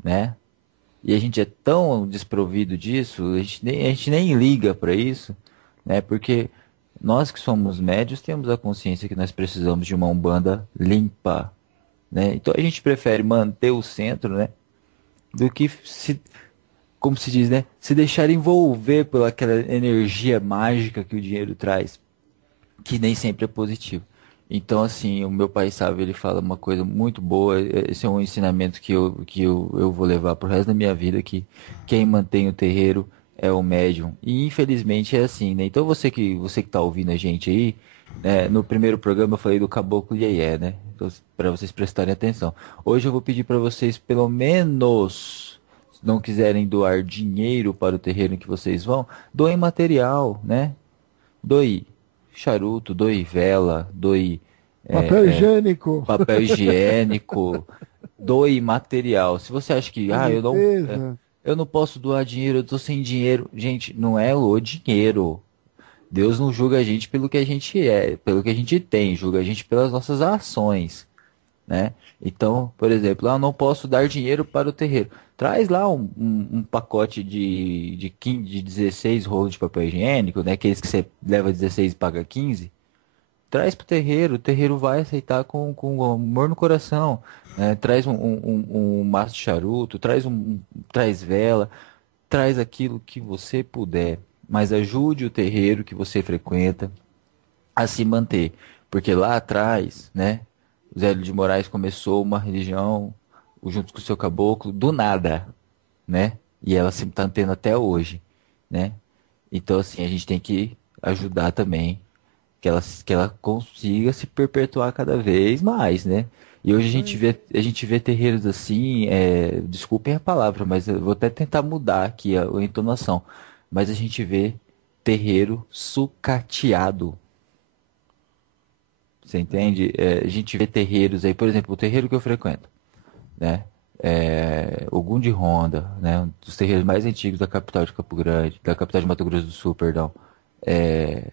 né? E a gente é tão desprovido disso, a gente nem liga para isso, né? Porque nós que somos médios temos a consciência que nós precisamos de uma Umbanda limpa, né? Então a gente prefere manter o centro, né? Do que como se diz, né? Se deixar envolver por aquela energia mágica que o dinheiro traz, que nem sempre é positivo. Então, assim, o meu Pai Sábio, ele fala uma coisa muito boa, esse é um ensinamento que eu vou levar pro resto da minha vida, que quem mantém o terreiro é o médium. E infelizmente é assim, né? Então você que tá ouvindo a gente aí, né, no primeiro programa eu falei do Caboclo Iê, né? Então, para vocês prestarem atenção. Hoje eu vou pedir para vocês, pelo menos, se não quiserem doar dinheiro para o terreiro em que vocês vão, doem material, né? Doe charuto, doe vela, doe papel higiênico. Papel higiênico, doe material. Se você acha que eu não posso doar dinheiro, eu tô sem dinheiro, gente, não é o dinheiro. Deus não julga a gente pelo que a gente é, pelo que a gente tem, julga a gente pelas nossas ações, né? Então, por exemplo, eu não posso dar dinheiro para o terreiro. Traz lá um pacote de 16 rolos de papel higiênico, né? Aqueles que você leva 16 e paga 15. Traz pro terreiro, o terreiro vai aceitar com amor no coração. Né? Traz um maço de charuto, traz vela, traz aquilo que você puder. Mas ajude o terreiro que você frequenta, a se manter. Porque lá atrás, né, o Zélio de Moraes começou uma religião junto com o seu caboclo do nada, né? E ela se mantendo até hoje, né? Então, assim, a gente tem que ajudar também que ela consiga se perpetuar cada vez mais, né? E hoje Isso aí. a gente vê terreiros assim, desculpem a palavra, mas eu vou até tentar mudar aqui a entonação. Mas a gente vê terreiro sucateado. Você entende? A gente vê terreiros aí, por exemplo, o terreiro que eu frequento, né? Ogum de Ronda, né? Um dos terreiros mais antigos da capital de Campo Grande, da capital de Mato Grosso do Sul, perdão. É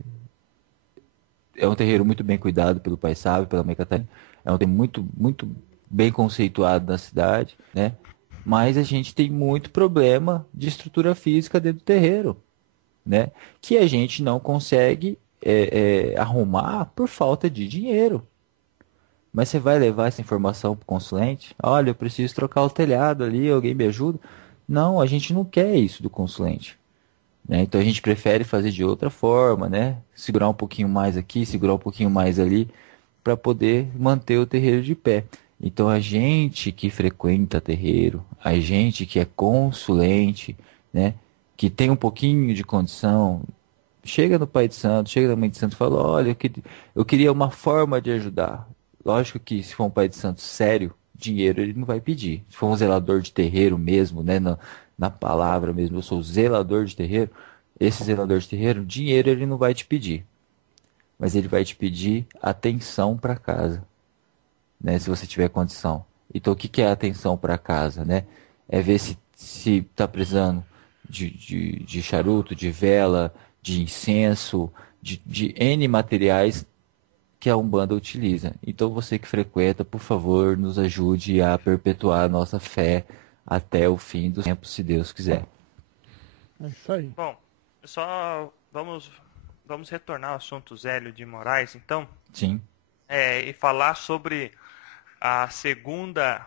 um terreiro muito bem cuidado pelo Pai Sábio, pela Mãe Catarina. É um terreiro muito, muito bem conceituado na cidade, né? Mas a gente tem muito problema de estrutura física dentro do terreiro, né? Que a gente não consegue arrumar por falta de dinheiro. Mas você vai levar essa informação para o consulente? Olha, eu preciso trocar o telhado ali, alguém me ajuda? Não, a gente não quer isso do consulente, né? Então a gente prefere fazer de outra forma, né? Segurar um pouquinho mais aqui, segurar um pouquinho mais ali, para poder manter o terreiro de pé. Então a gente que frequenta terreiro, a gente que é consulente, né? Que tem um pouquinho de condição, chega no Pai de Santo, chega na Mãe de Santo e fala, olha, eu queria uma forma de ajudar. Lógico que se for um Pai de Santo sério, dinheiro ele não vai pedir. Se for um zelador de terreiro mesmo, né, na palavra mesmo, eu sou zelador de terreiro, esse zelador de terreiro, dinheiro ele não vai te pedir. Mas ele vai te pedir atenção para casa, né, se você tiver condição. Então o que que é atenção para casa, né? É ver se tá precisando de charuto, de vela, de incenso, de N materiais que a Umbanda utiliza. Então você que frequenta, por favor, nos ajude a perpetuar a nossa fé até o fim dos tempos, se Deus quiser. É isso aí. Bom, só vamos retornar ao assunto Zélio de Moraes, então, Sim, e falar sobre a segunda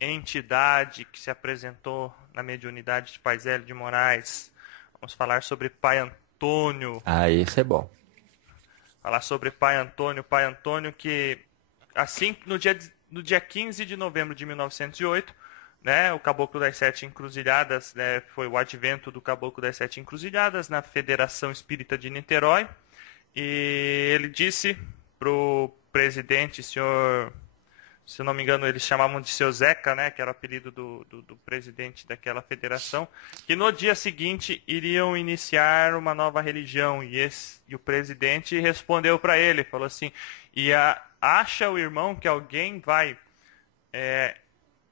entidade que se apresentou na mediunidade de Pai Zélio de Moraes. Vamos falar sobre Pai Antônio. esse é bom. Falar sobre Pai Antônio que, assim, no dia 15 de novembro de 1908, né, o Caboclo das Sete Encruzilhadas, né, foi o advento do Caboclo das Sete Encruzilhadas na Federação Espírita de Niterói, e ele disse pro presidente, senhor, se eu não me engano, eles chamavam de seu Zeca, né, que era o apelido do presidente daquela federação, que no dia seguinte iriam iniciar uma nova religião. E o presidente respondeu para ele, falou assim, acha o irmão que alguém vai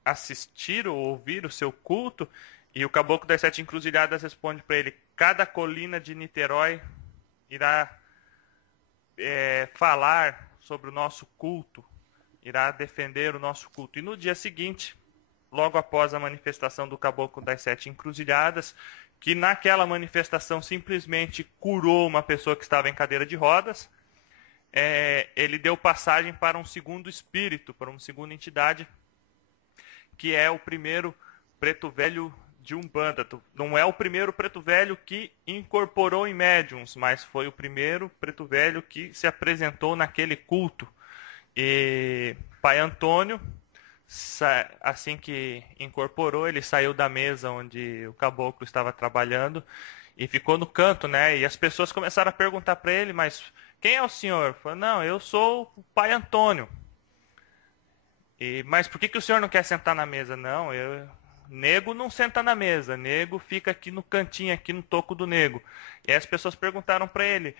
assistir ou ouvir o seu culto? E o Caboclo das Sete Encruzilhadas responde para ele, cada colina de Niterói irá falar sobre o nosso culto, irá defender o nosso culto. E no dia seguinte, logo após a manifestação do Caboclo das Sete Encruzilhadas, que naquela manifestação simplesmente curou uma pessoa que estava em cadeira de rodas, ele deu passagem para um segundo espírito, para uma segunda entidade, que é o primeiro preto velho de Umbanda. Não é o primeiro preto velho que incorporou em médiums, mas foi o primeiro preto velho que se apresentou naquele culto. E Pai Antônio, assim que incorporou, ele saiu da mesa onde o caboclo estava trabalhando e ficou no canto, né? E as pessoas começaram a perguntar para ele, mas quem é o senhor? Ele falou, não, eu sou o Pai Antônio. Mas por que o senhor não quer sentar na mesa? Não, nego não senta na mesa, nego fica aqui no cantinho, aqui no toco do nego. E aí as pessoas perguntaram para ele,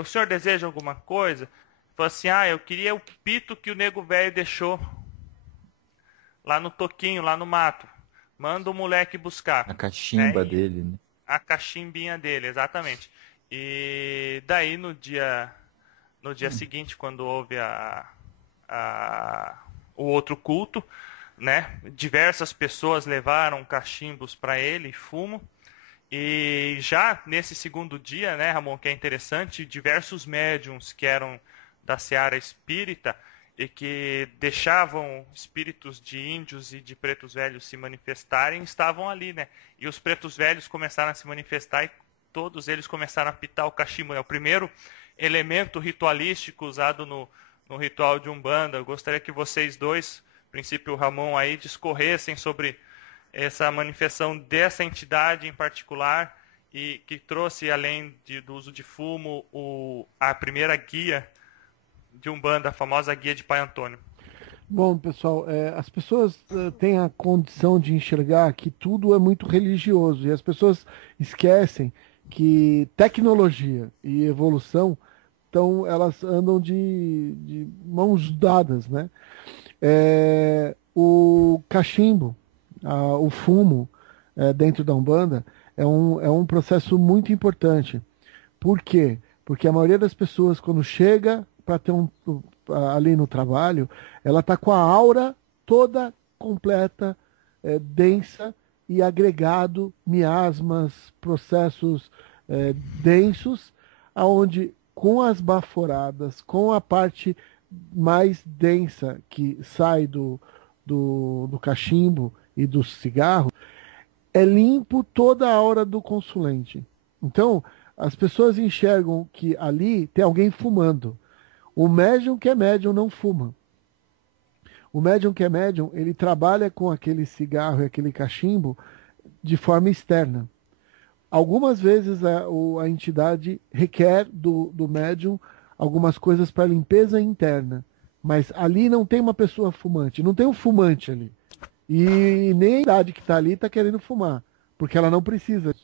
o senhor deseja alguma coisa? Falou assim, eu queria o pito que o nego velho deixou lá no toquinho, lá no mato. Manda o moleque buscar. A cachimba né? dele, né? A cachimbinha dele, exatamente. E daí no dia seguinte, quando houve o outro culto, né? Diversas pessoas levaram cachimbos para ele, fumo. E já nesse segundo dia, né, Ramon, que é interessante, diversos médiums que eram da seara espírita e que deixavam espíritos de índios e de pretos velhos se manifestarem, estavam ali, né? E os pretos velhos começaram a se manifestar e todos eles começaram a pitar o cachimbo, né? O primeiro elemento ritualístico usado no ritual de Umbanda. Eu gostaria que vocês dois, a princípio o Ramon aí, discorressem sobre essa manifestação dessa entidade em particular e que trouxe, além do uso de fumo, a primeira guia de Umbanda, a famosa guia de Pai Antônio. Bom, pessoal, as pessoas têm a condição de enxergar que tudo é muito religioso e as pessoas esquecem que tecnologia e evolução, então, elas andam de mãos dadas, né? O cachimbo, o fumo dentro da Umbanda é um processo muito importante. Por quê? Porque a maioria das pessoas, quando chega para ter ali no trabalho, ela está com a aura toda completa, densa e agregado miasmas, processos densos, aonde com as baforadas, com a parte mais densa que sai do cachimbo e do cigarro, é limpo toda a aura do consulente. Então, as pessoas enxergam que ali tem alguém fumando. O médium que é médium não fuma. O médium que é médium, ele trabalha com aquele cigarro e aquele cachimbo de forma externa. Algumas vezes a entidade requer do médium algumas coisas para limpeza interna. Mas ali não tem uma pessoa fumante, não tem um fumante ali. E nem a entidade que está ali está querendo fumar, porque ela não precisa.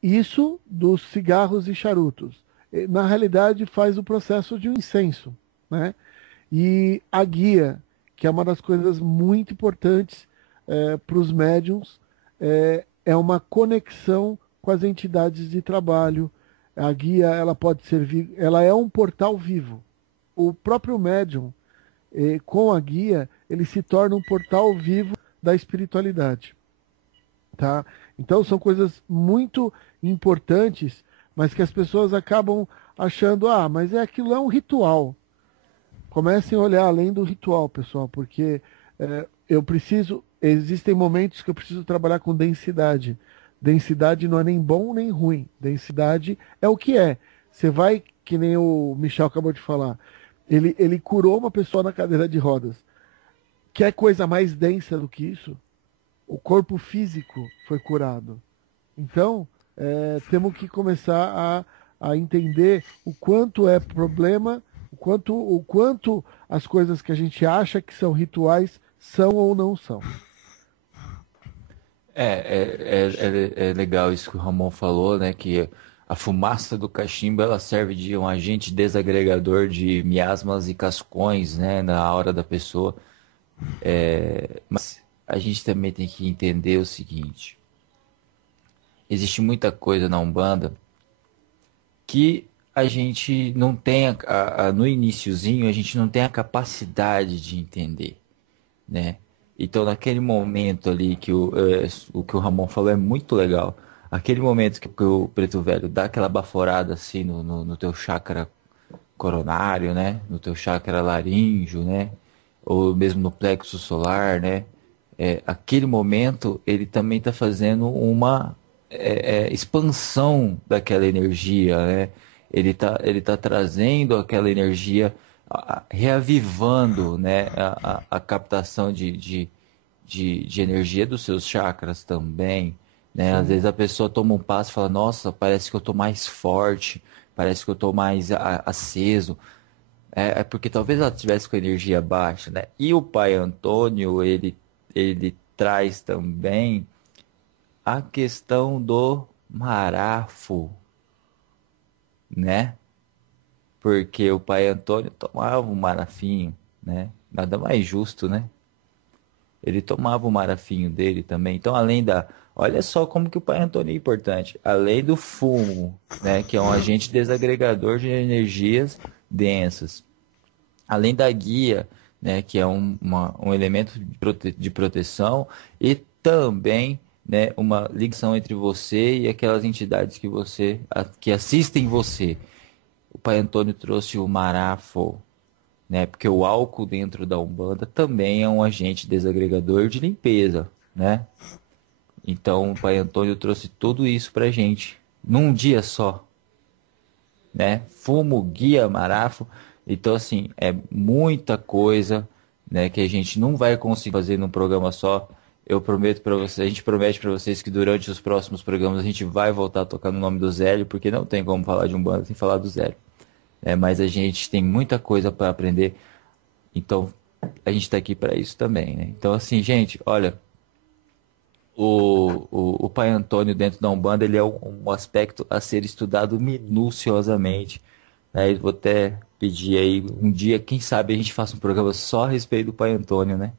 Isso dos cigarros e charutos. Na realidade, faz o processo de um incenso, né? E a guia, que é uma das coisas muito importantes para os médiums, é uma conexão com as entidades de trabalho. A guia, ela pode servir, ela é um portal vivo. O próprio médium, com a guia, ele se torna um portal vivo da espiritualidade. Tá? Então são coisas muito importantes, mas que as pessoas acabam achando, mas aquilo é um ritual. Comecem a olhar além do ritual, pessoal, porque existem momentos que eu preciso trabalhar com densidade. Densidade não é nem bom nem ruim. Densidade é o que é. Você vai, que nem o Michel acabou de falar, ele curou uma pessoa na cadeira de rodas. Quer coisa mais densa do que isso? O corpo físico foi curado. Então, temos que começar a entender o quanto é problema, o quanto as coisas que a gente acha que são rituais são ou não são. É legal isso que o Ramon falou, né? Que a fumaça do cachimbo ela serve de um agente desagregador de miasmas e cascões, né? Na aura da pessoa. Mas a gente também tem que entender o seguinte: existe muita coisa na Umbanda que a gente não tem, no iniciozinho, a gente não tem a capacidade de entender, né? Então, naquele momento ali que o que o Ramon falou é muito legal. Aquele momento que o Preto Velho dá aquela baforada assim no teu chakra coronário, né? No teu chakra laríngeo, né? Ou mesmo no plexo solar, né? Aquele momento ele também está fazendo uma expansão daquela energia, né? Ele tá trazendo aquela energia, reavivando, né? A captação de energia dos seus chakras também, né? Às vezes a pessoa toma um passo e fala, nossa, parece que eu tô mais forte, parece que eu tô mais aceso. É porque talvez ela estivesse com a energia baixa, né? E o Pai Antônio, ele traz também a questão do marafo, né? Porque o Pai Antônio tomava um marafinho, né? Nada mais justo, né? Ele tomava o marafinho dele também. Então, olha só como que o Pai Antônio é importante. Além do fumo, né? Que é um agente desagregador de energias densas. Além da guia, né? Que é um elemento de proteção. E também, né? Uma ligação entre você e aquelas entidades que assistem você. O Pai Antônio trouxe o marafo, né? Porque o álcool dentro da Umbanda também é um agente desagregador de limpeza, né? Então o Pai Antônio trouxe tudo isso pra gente num dia só, né? Fumo, guia, marafo. Então, assim, é muita coisa, né, que a gente não vai conseguir fazer num programa só. Eu prometo para vocês, a gente promete para vocês que durante os próximos programas a gente vai voltar a tocar no nome do Zélio, porque não tem como falar de Umbanda sem falar do Zélio. Mas a gente tem muita coisa para aprender, então a gente está aqui para isso também, né? Então, assim, gente, olha, o Pai Antônio dentro da Umbanda, ele é um aspecto a ser estudado minuciosamente, né? Eu vou até pedir aí um dia, quem sabe a gente faça um programa só a respeito do Pai Antônio, né?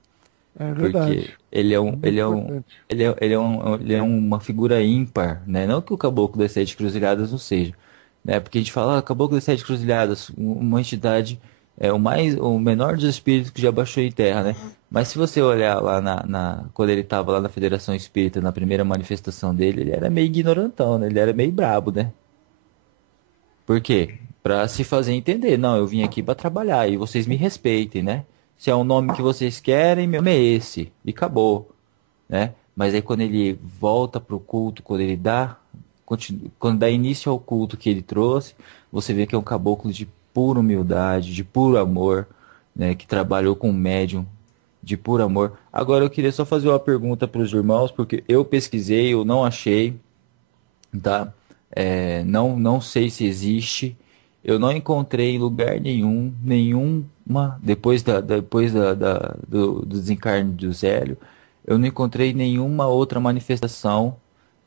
É Porque verdade. ele é um, Muito ele é um, importante. ele é uma figura ímpar, né? Não que o Caboclo das Sete Cruzilhadas não seja, né? Porque a gente fala, Caboclo das Sete Cruzilhadas, uma entidade, o menor dos espíritos que já baixou em terra, né? Mas se você olhar lá quando ele estava lá na Federação Espírita, na primeira manifestação dele, ele era meio ignorantão, né? Ele era meio brabo, né? Por quê? Pra se fazer entender. Não, eu vim aqui pra trabalhar e vocês me respeitem, né? Se é o nome que vocês querem, meu nome é esse. E acabou, né? Mas aí quando ele volta pro culto, quando ele quando dá início ao culto que ele trouxe, você vê que é um caboclo de pura humildade, de puro amor, né? Que trabalhou com médium, de puro amor. Agora eu queria só fazer uma pergunta para os irmãos, porque eu pesquisei, eu não achei, tá? Não sei se existe. Eu não encontrei em lugar nenhuma, do desencarne do Zélio, eu não encontrei nenhuma outra manifestação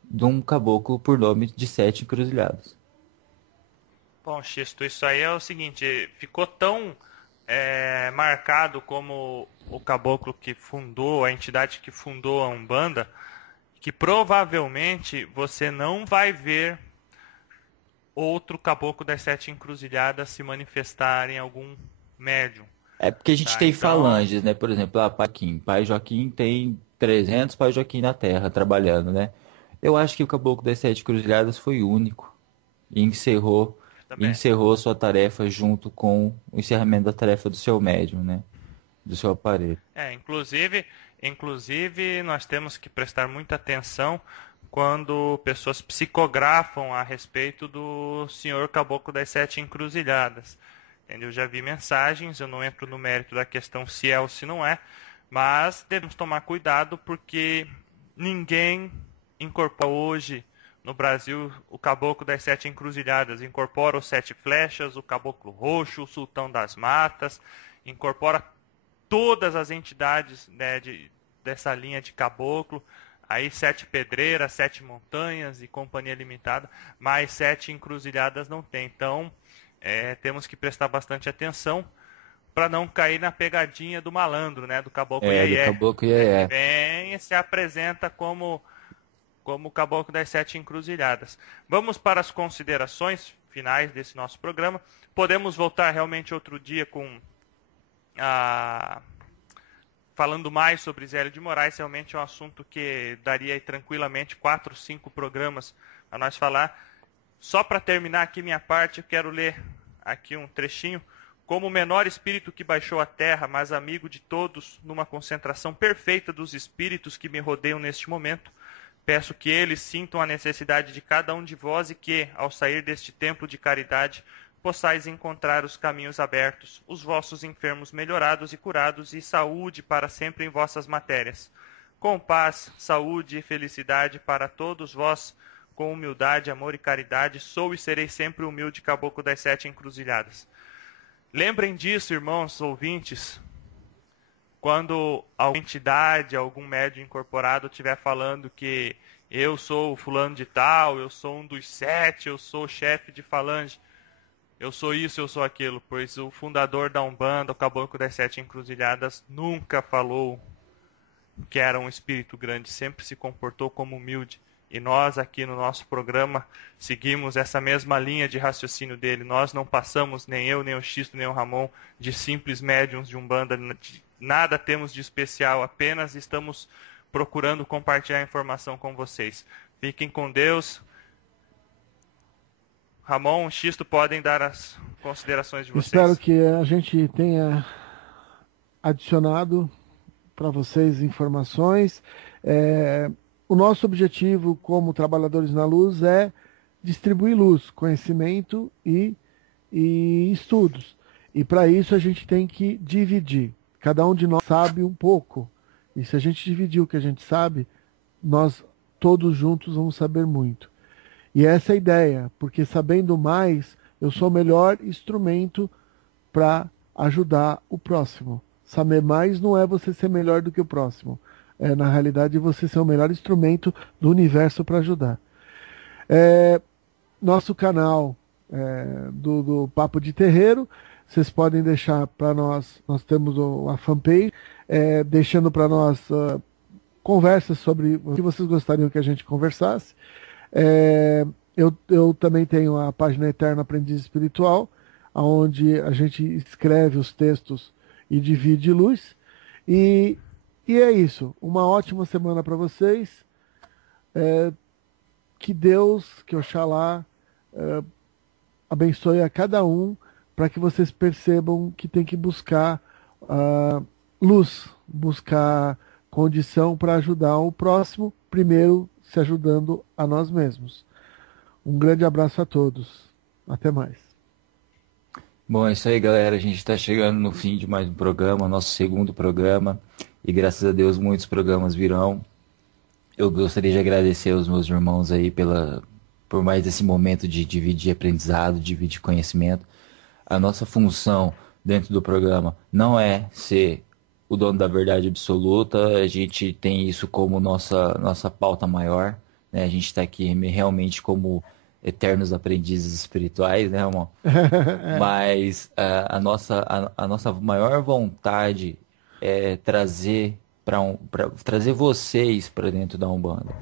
de um caboclo por nome de Sete Encruzilhadas. Bom, Xisto, isso aí é o seguinte, ficou tão marcado como o caboclo que fundou, a entidade que fundou a Umbanda, que provavelmente você não vai ver outro caboclo das Sete Encruzilhadas se manifestar em algum médium. É porque a gente Tá? tem Então, falanges, né? Por exemplo, Pai Joaquim tem 300 Pai Joaquim na Terra trabalhando, né? Eu acho que o Caboclo das Sete Cruzilhadas foi único e também. encerrou sua tarefa junto com o encerramento da tarefa do seu médium, né? Do seu aparelho. Inclusive nós temos que prestar muita atenção quando pessoas psicografam a respeito do senhor Caboclo das Sete Encruzilhadas. Entendeu? Eu já vi mensagens, eu não entro no mérito da questão se é ou se não é, mas devemos tomar cuidado porque ninguém incorpora hoje no Brasil o Caboclo das Sete Encruzilhadas. Incorpora os Sete Flechas, o Caboclo Roxo, o Sultão das Matas, incorpora todas as entidades, né, dessa linha de caboclo, aí Sete Pedreiras, Sete Montanhas e Companhia Limitada, mas Sete Encruzilhadas não tem. Então, temos que prestar bastante atenção para não cair na pegadinha do malandro, né, do caboclo Do Iê-Iê, Caboclo né, que Iê-Iê. vem e se apresenta como o caboclo das Sete Encruzilhadas. Vamos para as considerações finais desse nosso programa. Podemos voltar realmente outro dia com falando mais sobre Zélio de Moraes. Realmente é um assunto que daria aí tranquilamente 4, 5 programas a nós falar. Só para terminar aqui minha parte, eu quero ler aqui um trechinho. Como o menor espírito que baixou a terra, mas amigo de todos, numa concentração perfeita dos espíritos que me rodeiam neste momento, peço que eles sintam a necessidade de cada um de vós e que, ao sair deste templo de caridade, possais encontrar os caminhos abertos, os vossos enfermos melhorados e curados, e saúde para sempre em vossas matérias. Com paz, saúde e felicidade para todos vós, com humildade, amor e caridade, sou e serei sempre o humilde caboclo das Sete Encruzilhadas. Lembrem disso, irmãos ouvintes, quando alguma entidade, algum médium incorporado estiver falando que eu sou o fulano de tal, eu sou um dos 7, eu sou o chefe de falange, eu sou isso, eu sou aquilo, pois o fundador da Umbanda, o Caboclo das Sete Encruzilhadas, nunca falou que era um espírito grande, sempre se comportou como humilde. E nós aqui no nosso programa seguimos essa mesma linha de raciocínio dele. Nós não passamos, nem eu, nem o Xisto, nem o Ramon, de simples médiums de Umbanda. Nada temos de especial, apenas estamos procurando compartilhar informação com vocês. Fiquem com Deus. Ramon, Xisto, podem dar as considerações de vocês. Espero que a gente tenha adicionado para vocês informações. O nosso objetivo como trabalhadores na luz é distribuir luz, conhecimento e e estudos. E para isso a gente tem que dividir. Cada um de nós sabe um pouco. E se a gente dividir o que a gente sabe, nós todos juntos vamos saber muito. E essa é a ideia, porque sabendo mais, eu sou o melhor instrumento para ajudar o próximo. Saber mais não é você ser melhor do que o próximo. É, na realidade, você ser o melhor instrumento do universo para ajudar. Nosso canal do Papo de Terreiro, vocês podem deixar para nós temos a fanpage, deixando para nós conversas sobre o que vocês gostariam que a gente conversasse. Eu também tenho a página Eterno Aprendiz Espiritual, onde a gente escreve os textos e divide luz. E é isso. Uma ótima semana para vocês. Que Deus, que Oxalá, abençoe a cada um, para que vocês percebam que tem que buscar luz, buscar condição para ajudar o próximo, primeiro se ajudando a nós mesmos. Um grande abraço a todos. Até mais. Bom, é isso aí, galera. A gente está chegando no fim de mais um programa, nosso segundo programa. E graças a Deus muitos programas virão. Eu gostaria de agradecer aos meus irmãos aí por mais esse momento de dividir aprendizado, dividir conhecimento. A nossa função dentro do programa não é ser o dono da verdade absoluta, a gente tem isso como nossa pauta maior, né? A gente está aqui realmente como eternos aprendizes espirituais, né, irmão? Mas a nossa maior vontade é trazer trazer vocês para dentro da Umbanda.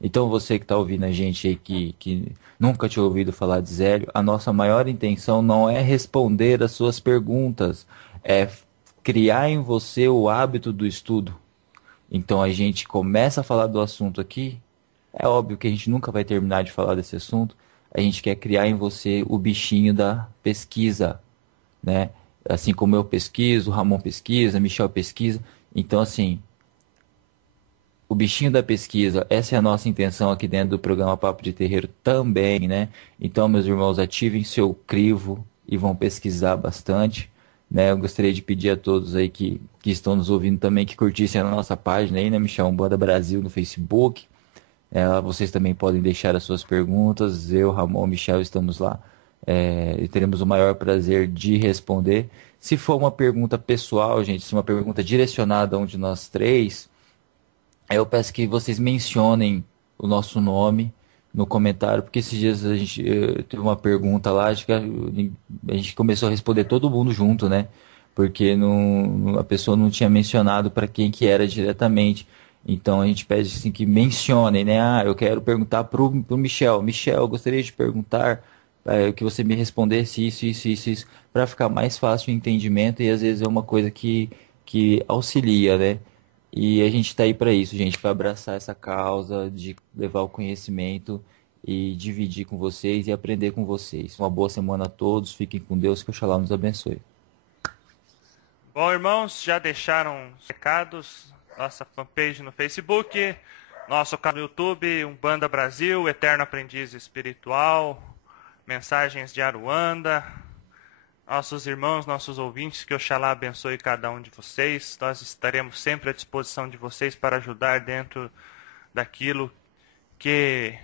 Então você que está ouvindo a gente aí que nunca tinha ouvido falar de Zélio, a nossa maior intenção não é responder as suas perguntas, é criar em você o hábito do estudo. Então a gente começa a falar do assunto aqui, é óbvio que a gente nunca vai terminar de falar desse assunto, a gente quer criar em você o bichinho da pesquisa, né? Assim como eu pesquiso, o Ramon pesquisa, Michel pesquisa, então assim, o bichinho da pesquisa, essa é a nossa intenção aqui dentro do programa Papo de Terreiro também, né? Então, meus irmãos, ativem seu crivo e vão pesquisar bastante, né? Eu gostaria de pedir a todos aí que estão nos ouvindo também que curtissem a nossa página aí, né, Michel? Umbanda Brasil no Facebook. Vocês também podem deixar as suas perguntas. Eu, Ramon, Michel estamos lá. E teremos o maior prazer de responder. Se for uma pergunta pessoal, gente, se uma pergunta direcionada a um de nós três, eu peço que vocês mencionem o nosso nome no comentário, porque esses dias a gente teve uma pergunta lá, acho que a gente começou a responder todo mundo junto, né? Porque a pessoa não tinha mencionado para quem que era diretamente. Então a gente pede assim, que mencionem, né? Eu quero perguntar pro Michel. Michel, eu gostaria de perguntar que você me respondesse isso, para ficar mais fácil o entendimento, e às vezes é uma coisa que auxilia, né? E a gente está aí para isso, gente, para abraçar essa causa, de levar o conhecimento e dividir com vocês e aprender com vocês. Uma boa semana a todos, fiquem com Deus, que Oxalá nos abençoe. Bom, irmãos, já deixaram os recados, nossa fanpage no Facebook, nosso canal no YouTube, Umbanda Brasil, Eterno Aprendiz Espiritual, mensagens de Aruanda, nossos irmãos, nossos ouvintes, que Oxalá abençoe cada um de vocês. Nós estaremos sempre à disposição de vocês para ajudar dentro daquilo que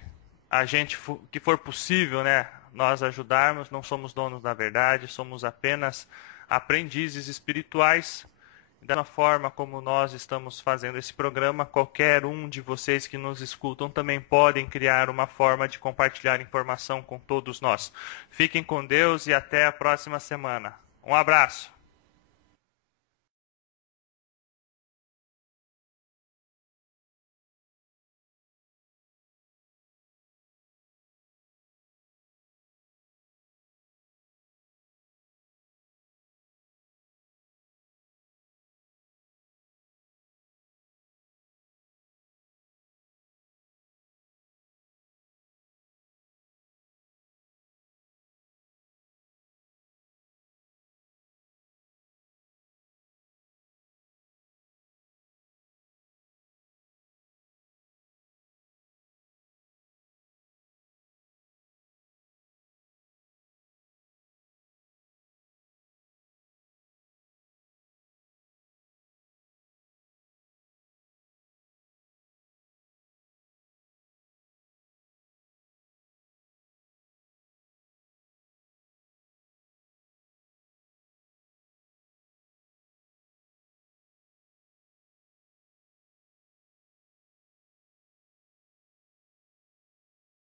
que for possível, né? Nós ajudarmos. Não somos donos da verdade, somos apenas aprendizes espirituais. Da mesma forma como nós estamos fazendo esse programa, qualquer um de vocês que nos escutam também podem criar uma forma de compartilhar informação com todos nós. Fiquem com Deus e até a próxima semana. Um abraço.